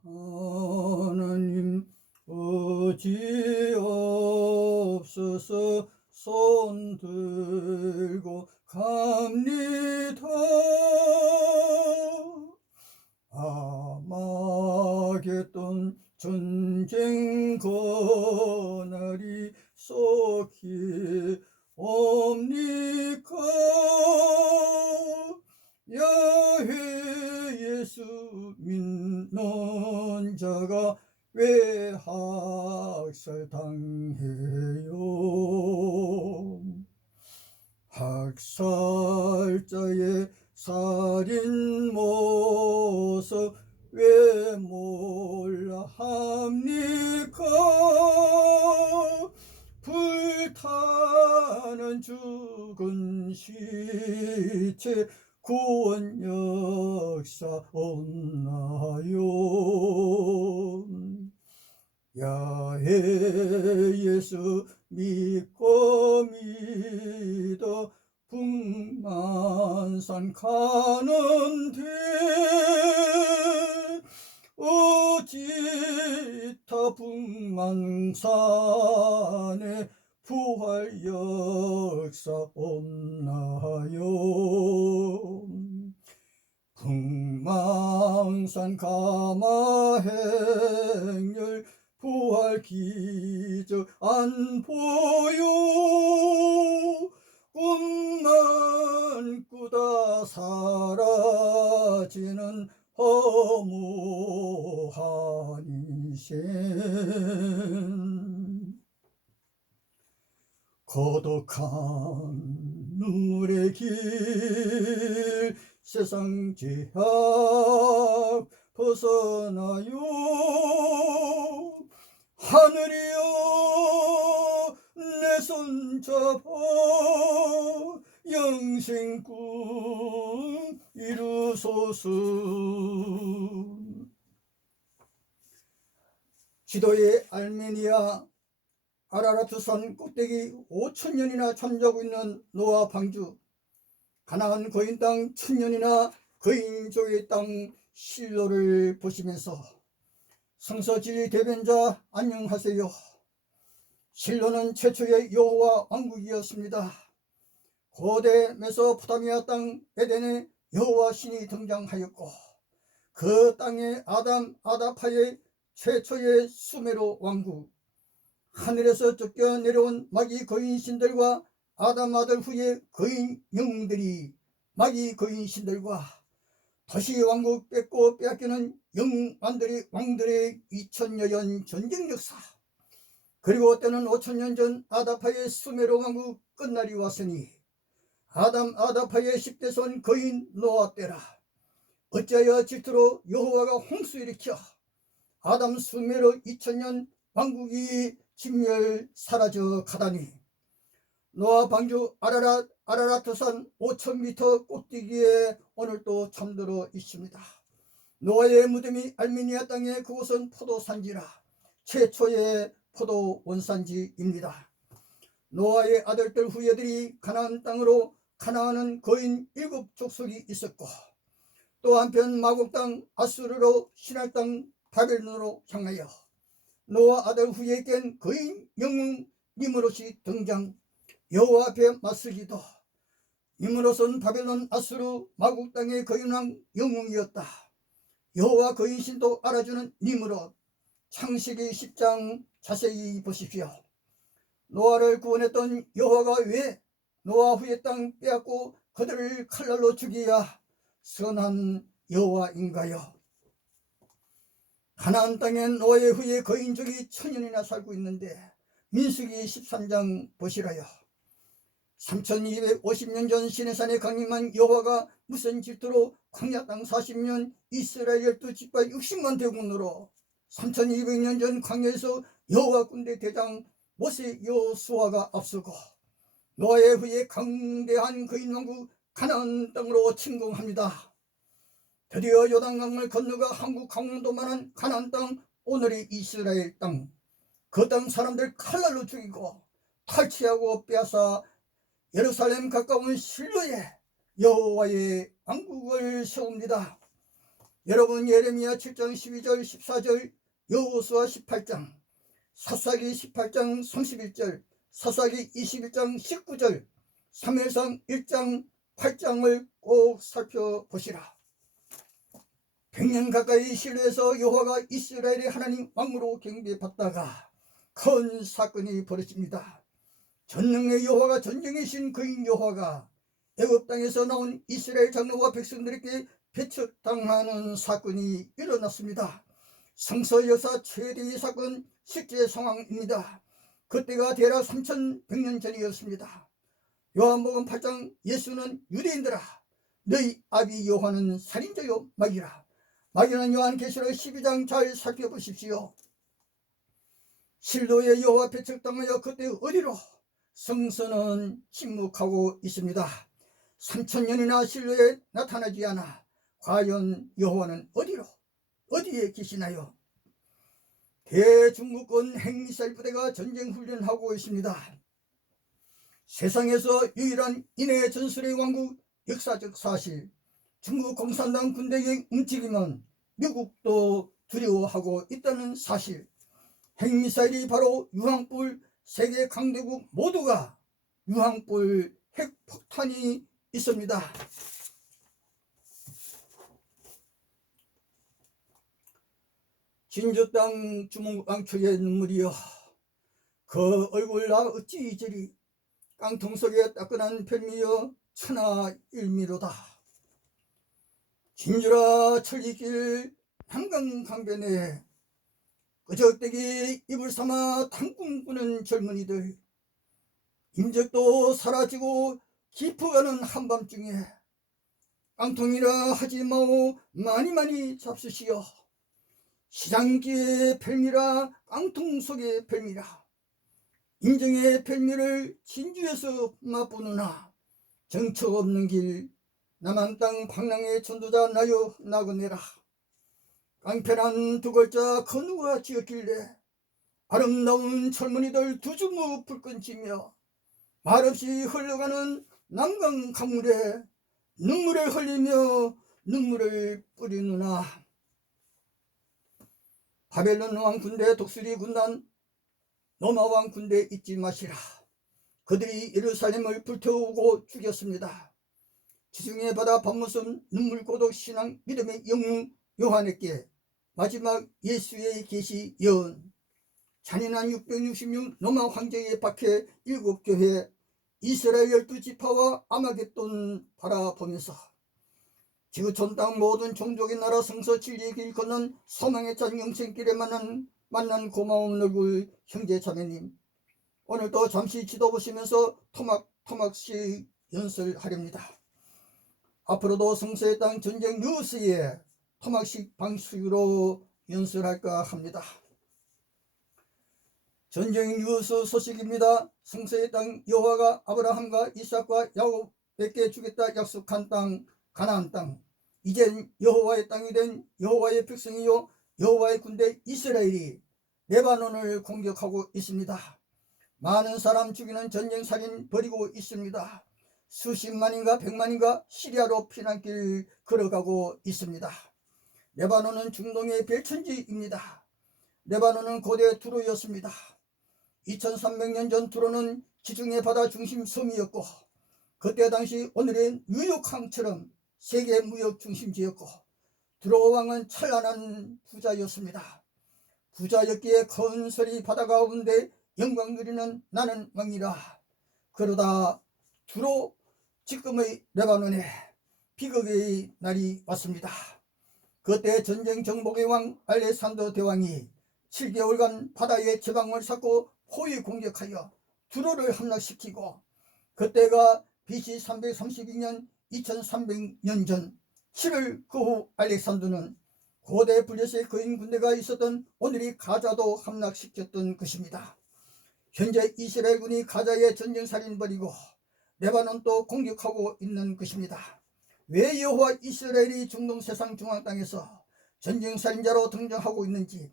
하나님 어지없어서 손 들고 갑니다. 아마겟돈 전쟁 거날이 속히 옵니까? 야훼 예수 믿는 자가 왜 학살당해요? 학살자의 살인 모습 왜 몰라 합니까? 불타는 죽은 시체 구원 역사 없나요? 야훼 예수 믿고 믿어 북만산 가는데 어찌타 북만산에 부활 역사 없나요? 북만산 가마행렬 부활 기적 안 보여? 꿈만 꾸다 사라지는 허무한 인생. 고독한 눈물의 길 세상 제약 벗어나요. 하늘이여 내 손 잡아 영생꿈 이루소서. 지도의 알메니아 아라라트산 꼭대기 5,000년이나 잠자고 있는 노아 방주, 가나안 거인 땅 1,000년이나 거인족의 땅 실로를 보시면서 성서 진리 대변자 안녕하세요. 실로는 최초의 여호와 왕국이었습니다. 고대 메소포타미아 땅 에덴에 여호와 신이 등장하였고 그 땅에 아담 아다파의 최초의 수메로 왕국, 하늘에서 쫓겨 내려온 마귀 거인신들과 아담 아들 후의 거인 영웅들이 마귀 거인신들과 다시 왕국 뺏고 빼앗기는 영웅만들이 왕들의 2000여년 전쟁 역사, 그리고 때는 5000년 전 아다파의 수메로 왕국 끝날이 왔으니 아담 아다파의 10대손 거인 노아 때라. 어찌하여 질투로 여호와가 홍수 일으켜 아담 수메로 2000년 왕국이 진멸 사라져 가다니. 노아 방주 아라라트산 5000m 꼭대기에 오늘 또 잠들어 있습니다. 노아의 무덤이 알메니아 땅에 그곳은 포도산지라 최초의 포도 원산지입니다. 노아의 아들들 후예들이 가나안 땅으로, 가나안은 거인 7족속이 있었고 또 한편 마곡 땅 아수르로 신할 땅 바벨론으로 향하여 노아 아들 후에 깬 거인 영웅 니므롯이 등장, 여호와 앞에 맞서기도. 니므롯은 바벨론 아수르 마곡 땅의 거인왕 영웅이었다. 여호와 거인신도 알아주는 니므롯. 창세기 10장 자세히 보십시오. 노아를 구원했던 여호와가 왜 노아 후의 땅 빼앗고 그들을 칼날로 죽이야 선한 여호와인가요? 가나안 땅엔 노아의 후에 거인족이 1000년이나 살고 있는데 민수기 13장 보시라요. 3250년 전 시내산에 강림한 여호와가 무슨 질투로 광야 땅 40년 이스라엘 12집과 60만 대군으로 3200년 전 광야에서 여호와 군대 대장 모세 여호수아가 앞서고 노아의 후에 강대한 거인 왕국 가나안 땅으로 침공합니다. 드디어 요단강을 건너가 한국 강원도만한 가나안 땅, 오늘의 이스라엘 땅, 그 땅 사람들 칼날로 죽이고 탈취하고 빼앗아 예루살렘 가까운 실로에 여호와의 왕국을 세웁니다. 여러분 예레미야 7장 12절 14절, 여호수아 18장, 사사기 18장 31절, 사사기 21장 19절, 사무엘상 1장 8장을 꼭 살펴보시라. 100년 가까이 실로에서 여호와가 이스라엘의 하나님 왕으로 경배받다가 큰 사건이 벌어집니다. 전능의 여호와가 전쟁의 신 그인 여호와가 애굽 땅에서 나온 이스라엘 장로와 백성들에게 배척당하는 사건이 일어났습니다. 성서 역사 최대의 사건, 실제 상황입니다. 그때가 대략 3100년 전이었습니다. 요한복음 8장, 예수는 유대인들아 너희 아비 요한은 살인자요 마귀라. 마귀는 요한계시록 12장 잘 살펴보십시오. 실로의 여호와 배척당하여 그때 어디로? 성서는 침묵하고 있습니다. 3000년이나 실로에 나타나지 않아 과연 여호와는 어디에 계시나요? 대중국권 핵미사일 부대가 전쟁 훈련하고 있습니다. 세상에서 유일한 인해 전술의 왕국, 역사적 사실, 중국 공산당 군대의 움직임은 미국도 두려워하고 있다는 사실, 핵미사일이 바로 유황불, 세계 강대국 모두가 유황불 핵폭탄이 있습니다. 진주땅 주몽방초의 눈물이여 그 얼굴 나 어찌 이저리 깡통 속에 따끈한 별미여 천하일미로다. 진주라 천리길 한강강변에 끄적대기 이불 삼아 당꿈 꾸는 젊은이들, 임적도 사라지고 깊어가는 한밤중에 깡통이라 하지 마오 많이 잡수시오. 시장기의 별미라 깡통 속의 별미라 인정의 별미를 진주에서 맛보느나 정처 없는 길 남한 땅 광량의 전도자 나요 나그네라. 깡패란 두 글자 그 누가 지었길래 아름다운 젊은이들 두 주먹 불끈 쥐며 말없이 흘러가는 남강 강물에 눈물을 흘리며 눈물을 뿌리느나. 바벨론 왕 군대 독수리 군단 로마 왕 군대 잊지 마시라. 그들이 예루살렘을 불태우고 죽였습니다. 지중해 바다 밤무슨 눈물 고독 신앙 믿음의 영웅 요한에게 마지막 예수의 계시 예언, 잔인한 666 로마 황제의 박해 7교회, 이스라엘 12지파와 아마겟돈 바라보면서 지구촌 땅 모든 종족의 나라 성서 진리의 길 건넌 소망의 찬 영생길에 만난 고마운 얼굴 형제 자매님, 오늘도 잠시 지도 보시면서 토막토막씩 연설하렵니다. 앞으로도 성서의 땅 전쟁 뉴스에 토막식 방식으로 연설할까 합니다. 전쟁 뉴스 소식입니다. 성서의 땅 여호와가 아브라함과 이삭과 야곱에게 주겠다 약속한 땅 가나안 땅, 이젠 여호와의 땅이 된 여호와의 백성이요 여호와의 군대 이스라엘이 레바논을 공격하고 있습니다. 많은 사람 죽이는 전쟁 살인 벌이고 있습니다. 수십만인가 백만인가 시리아로 피난길 걸어가고 있습니다. 레바논은 중동의 벨천지입니다. 레바논은 고대 두로였습니다. 2300년 전 두로는 지중해 바다 중심 섬이었고 그때 당시 오늘의 뉴욕항처럼 세계 무역 중심지였고 두로 왕은 찬란한 부자였습니다. 부자였기에 큰 소리 바다 가운데 영광 누리는 나는 왕이라. 그러다 두로 지금의 레바논에 비극의 날이 왔습니다. 그때 전쟁 정복의 왕 알레산더 대왕이 7개월간 바다에 제방을 쌓고 포위 공격하여 두로를 함락시키고, 그때가 BC 332년 2300년 전 7월 그 후 알렉산더는 고대 블레셋 거인 군대가 있었던 오늘이 가자도 함락시켰던 것입니다. 현재 이스라엘군이 가자에 전쟁살인 벌이고 레바논도 공격하고 있는 것입니다. 왜 여호와 이스라엘이 중동 세상 중앙 땅에서 전쟁살인자로 등장하고 있는지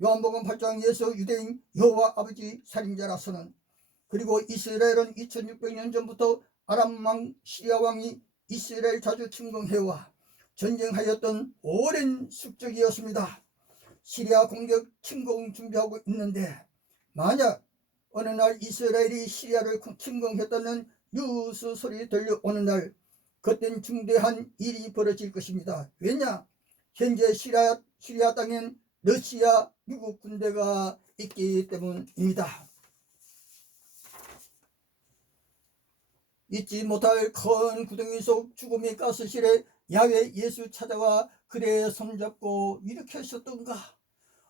요한복음 8장 예수 유대인 여호와 아버지 살인자라서는, 그리고 이스라엘은 2600년 전부터 아람 왕 시리아 왕이 이스라엘 자주 침공해와 전쟁하였던 오랜 숙적이었습니다. 시리아 공격 침공 준비하고 있는데 만약 어느 날 이스라엘이 시리아를 침공했다는 뉴스 소리 들려오는 날, 그땐 중대한 일이 벌어질 것입니다. 왜냐? 현재 시리아 땅엔 러시아, 미국 군대가 있기 때문입니다. 잊지 못할 큰 구덩이 속 죽음의 가스실에 야훼 예수 찾아와 그대 손잡고 이렇게 하셨던가.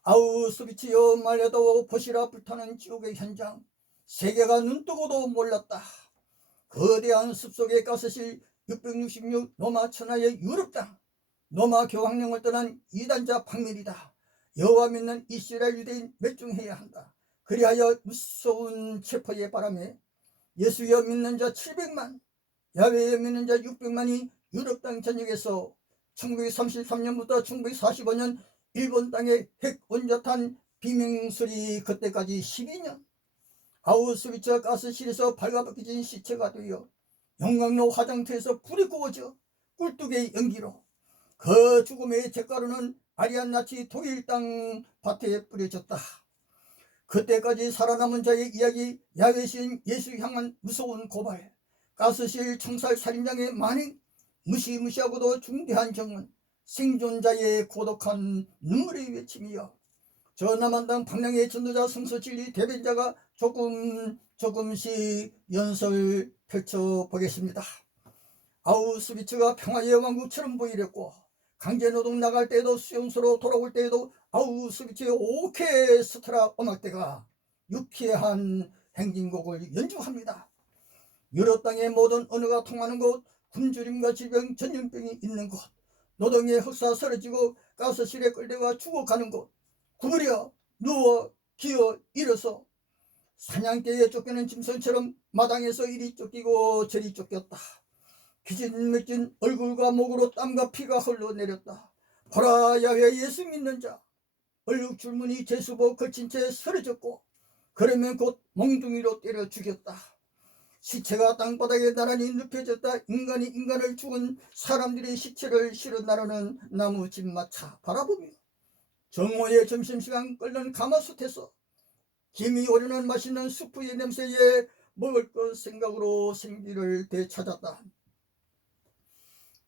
아우슈비츠여 말려도 보시라 불타는 지옥의 현장. 세계가 눈뜨고도 몰랐다. 거대한 숲속의 가스실 666 로마 천하의 유럽 땅. 로마 교황령을 떠난 이단자 박멸이다. 여호와 믿는 이스라엘 유대인 멸종해야 한다. 그리하여 무서운 체포의 바람에 예수여 믿는 자 700만, 야훼여 믿는 자 600만이 유럽 땅 전역에서 1933년부터 1945년 일본 땅에 핵 원자탄 비명소리 그때까지 12년, 아우슈비츠 가스실에서 발가벗겨진 시체가 되어 용광로 화장터에서 불이 구워져 꿀뚝의 연기로 그 죽음의 잿가루는 아리안 나치 독일 땅 밭에 뿌려졌다. 그때까지 살아남은 자의 이야기, 야훼신 예수 향한 무서운 고발, 가스실 청살 살인장의 만행, 무시무시하고도 중대한 정원, 생존자의 고독한 눈물의 외침이여. 저 남한당 방랑의 전도자 성서진리 대변자가 조금씩 연설 펼쳐보겠습니다. 아우슈비츠가 평화의 왕국처럼 보이랬고, 강제노동 나갈 때에도 수용소로 돌아올 때에도 아우슈비츠의 오케스트라 음악대가 유쾌한 행진곡을 연주합니다. 유럽 땅의 모든 언어가 통하는 곳, 굶주림과 질병, 전염병이 있는 곳, 노동의 흑사 쓰러지고 가스실에 끌려가 죽어가는 곳, 구부려 누워 기어 일어서 사냥개에 쫓기는 짐승처럼 마당에서 이리 쫓기고 저리 쫓겼다. 기진맥진 얼굴과 목으로 땀과 피가 흘러내렸다. 보라 야훼 예수 믿는 자, 얼룩 줄무늬 제수복 걸친 채 쓰러졌고 그러면 곧 몽둥이로 때려 죽였다. 시체가 땅바닥에 나란히 눕혀졌다. 인간이 인간을 죽은 사람들의 시체를 실어 나르는 나무 집마차 바라보며 정오의 점심시간 끓는 가마솥에서 김이 오르는 맛있는 수프의 냄새에 먹을 것 생각으로 생기를 되찾았다.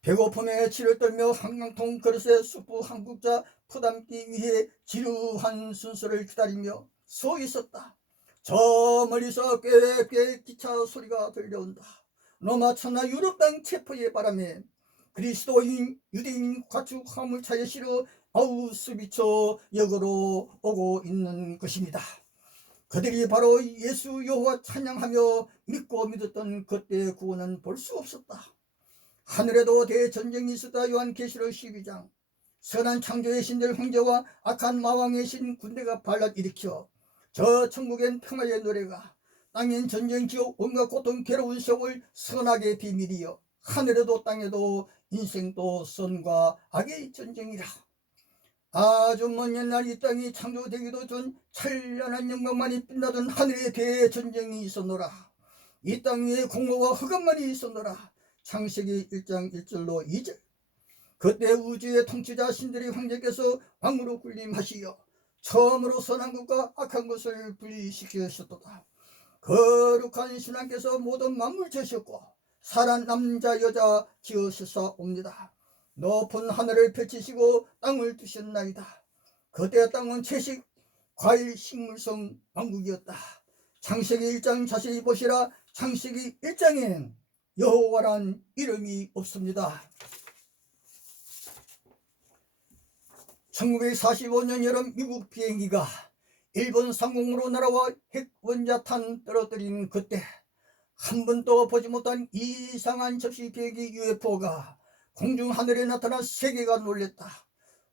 배고픔에 치를 떨며 한강통 그릇에 수프 한 국자 퍼담기 위해 지루한 순서를 기다리며 서 있었다. 저 멀리서 꾀꾀 기차 소리가 들려온다. 로마 천하 유럽 땅 체포의 바람에 그리스도인 유대인 가축 화물차에 실어 아우슈비츠 역으로 오고 있는 것입니다. 그들이 바로 예수 여호와 찬양하며 믿고 믿었던 그때의 구원은 볼 수 없었다. 하늘에도 대전쟁이 있었다. 요한계시록 12장. 선한 창조의 신들 황제와 악한 마왕의 신 군대가 발라 일으켜 저 천국엔 평화의 노래가, 땅엔 전쟁 지옥 온갖 고통 괴로운 세월 선악의 비밀이여. 하늘에도 땅에도 인생도 선과 악의 전쟁이라. 아주 먼 옛날 이 땅이 창조되기도 전 찬란한 영광만이 빛나던 하늘의 대전쟁이 있었노라. 이 땅 위에 공허와 흑암만이 있었노라. 창세기 1장 1절로 2절. 그때 우주의 통치자 신들의 황제께서 왕으로 군림하시어 처음으로 선한 것과 악한 것을 분리시키셨도다. 거룩한 신하께서 모든 만물 지으셨고 사람 남자 여자 지으셨사옵니다. 높은 하늘을 펼치시고 땅을 두셨나이다. 그때 땅은 채식 과일 식물성 왕국이었다. 창세기 1장 자세히 보시라. 창세기 1장엔 여호와란 이름이 없습니다. 1945년 여름 미국 비행기가 일본 상공으로 날아와 핵 원자탄 떨어뜨린 그때 한 번도 보지 못한 이상한 접시 비행기 UFO가 공중 하늘에 나타나 세계가 놀랬다.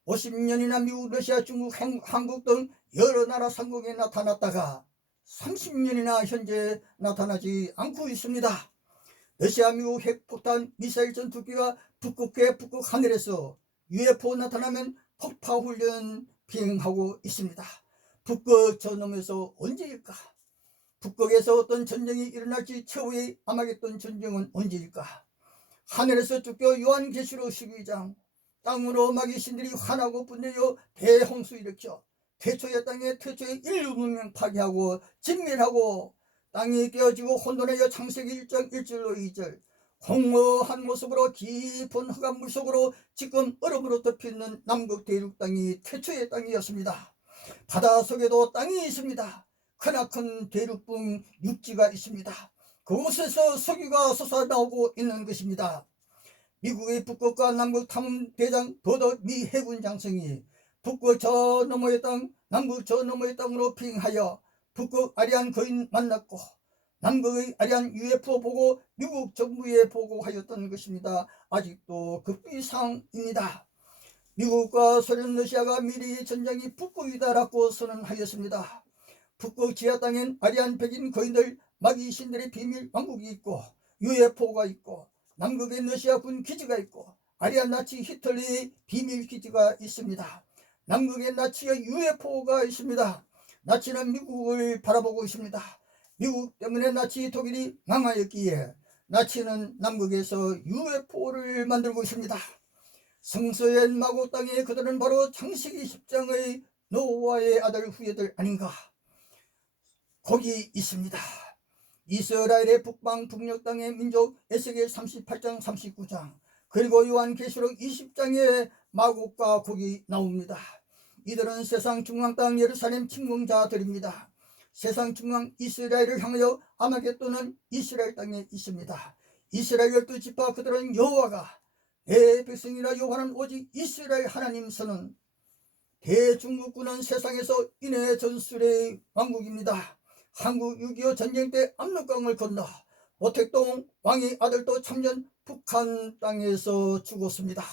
50년이나 미국, 러시아, 중국, 한국 등 여러 나라 상공에 나타났다가 30년이나 현재 나타나지 않고 있습니다. 러시아, 미국 핵폭탄 미사일 전투기가 북극해 북극 하늘에서 UFO 나타나면 폭파훈련 비행하고 있습니다. 북극 저 너머에서 언제일까? 북극에서 어떤 전쟁이 일어날지 최후의 아마겟돈 전쟁은 언제일까? 하늘에서 쫓겨 요한계시록 12장 땅으로 마귀 신들이 화나고 분내어 대홍수 일으켜 태초의 땅에 태초의 인류 문명 파괴하고 진멸하고 땅이 깨어지고 혼돈하여 창세기 1장 1절로 2절 공허한 모습으로 깊은 흑암 물속으로 지금 얼음으로 덮여있는 남극 대륙 땅이 태초의 땅이었습니다. 바다 속에도 땅이 있습니다. 크나큰 대륙붕 육지가 있습니다. 그곳에서 석유가 솟아나오고 있는 것입니다. 미국의 북극과 남극 탐험대장 더더 미 해군 장성이 북극 저 너머의 땅 남극 저 너머의 땅으로 비행하여 북극 아리안 거인 만났고 남극의 아리안 UFO 보고 미국 정부에 보고하였던 것입니다. 아직도 극비 상황입니다. 미국과 소련 러시아가 미래의 전장이 북극이다라고 선언하였습니다. 북극 지하 땅엔 아리안 백인 거인들 마귀 신들의 비밀 왕국이 있고 UFO가 있고 남극에 러시아군 기지가 있고 아리안 나치 히틀러의 비밀 기지가 있습니다. 남극에 나치의 UFO가 있습니다. 나치는 미국을 바라보고 있습니다. 미국 때문에 나치 독일이 망하였기에 나치는 남극에서 UFO를 만들고 있습니다. 성서의 마고 땅에 그들은 바로 창세기 10장의 노아의 아들 후예들 아닌가. 거기 있습니다. 이스라엘의 북방 북녘 땅의 민족 에스겔 38장 39장 그리고 요한계시록 20장에 마곡과 곡이 나옵니다. 이들은 세상 중앙 땅 예루살렘 침공자들입니다. 세상 중앙 이스라엘을 향하여 아마겟돈은 이스라엘 땅에 있습니다. 이스라엘 12지파 그들은 여호와가 내 백성이라 여호와는 오직 이스라엘 하나님 선언. 대중국군은 세상에서 인해 전술의 왕국입니다. 한국 6.25 전쟁 때 압록강을 건너 모택동 왕의 아들도 참전 북한 땅에서 죽었습니다.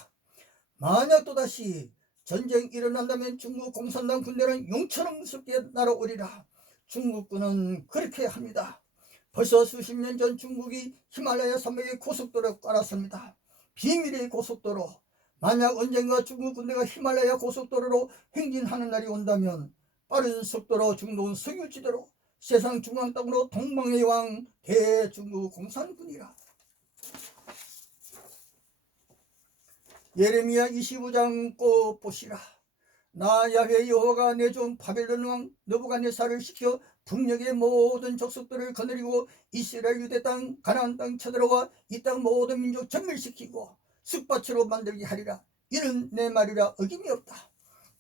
만약 또다시 전쟁이 일어난다면 중국 공산당 군대는 용처럼 무섭게 날아오리라. 중국군은 그렇게 합니다. 벌써 수십 년 전 중국이 히말라야 산맥에 고속도로를 깔았습니다. 비밀의 고속도로. 만약 언젠가 중국 군대가 히말라야 고속도로로 행진하는 날이 온다면 빠른 속도로 중동 석유지대로 세상 중앙 땅으로 동방의 왕 대중국 공산군이라. 예레미야 25장 꼭 보시라. 나 야훼 여호와가 내 종 바벨론 왕 느부갓네살을 시켜 북녘의 모든 족속들을 거느리고 이스라엘 유대 땅 가나안 땅 쳐들어와 이 땅 모든 민족 전멸시키고 쑥밭으로 만들게 하리라. 이는 내 말이라 어김이 없다.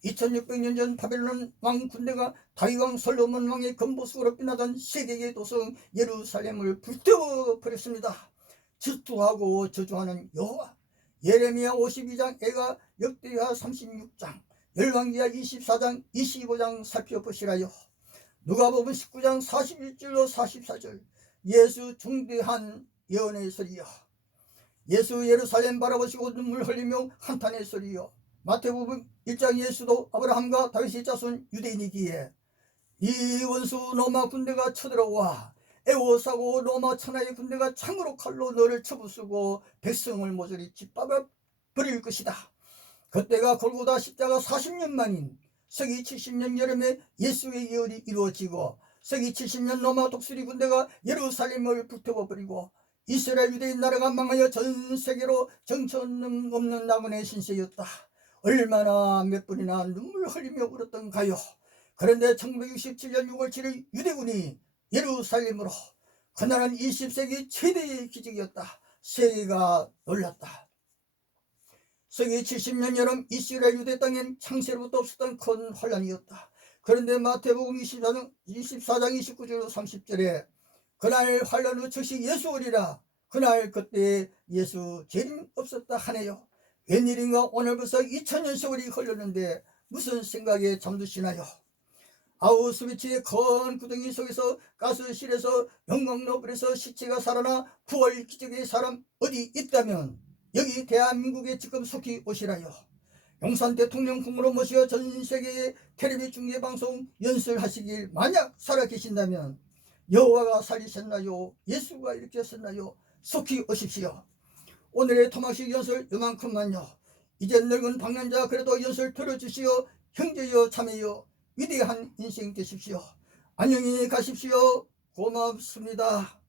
2600년 전 바벨론 왕 군대가 다윗 왕 솔로몬 왕의 건보수로 빛나던 세계의 도성 예루살렘을 불태워버렸습니다. 질투하고 저주하는 여호와. 예레미야 52장 애가 역대하 36장 열왕기하 24장 25장 살펴보시라요. 누가복음 19장 41절로 44절 예수 중대한 예언의 소리여. 예수 예루살렘 바라보시고 눈물 흘리며 한탄의 소리여. 마태복음 1장 예수도 아브라함과 다윗의 자손 유대인이기에 이 원수 로마 군대가 쳐들어와 애워싸고 로마 천하의 군대가 창으로 칼로 너를 쳐부수고 백성을 모조리 짓밟아 버릴 것이다. 그때가 골고다 십자가 40년 만인 서기 70년 여름에 예수의 예언이 이루어지고 서기 70년 로마 독수리 군대가 예루살렘을 불태워버리고 이스라엘 유대인 나라가 망하여 전 세계로 정처 없는 나그네 신세였다. 얼마나 몇 번이나 눈물 흘리며 울었던가요. 그런데 1967년 6월 7일 유대군이 예루살렘으로, 그날은 20세기 최대의 기적이었다. 세계가 놀랐다. 서기 70년 여름 이스라엘 유대 땅엔 창세로부터 없었던 큰 혼란이었다. 그런데 마태복음 24장 29절 30절에 그날 환란 후 즉시 예수 오리라. 그날 그때 예수 재림 없었다 하네요. 웬일인가 오늘 벌써 2000년 세월이 흘렀는데 무슨 생각에 잠드시나요? 아우스비츠의 큰 구덩이 속에서 가스실에서 영광로블에서 시체가 살아나 9월 기적의 사람 어디 있다면 여기 대한민국에 지금 속히 오시라요. 용산 대통령 궁으로 모시어 전 세계의 텔레비 중계방송 연설하시길 만약 살아계신다면 여호와가 살리셨나요? 예수가 일으켰었나요? 속히 오십시오. 오늘의 토막식 연설 요만큼만요. 이제 늙은 방랑자 그래도 연설 들어주시오. 형제여 자매여 위대한 인생 되십시오. 안녕히 가십시오. 고맙습니다.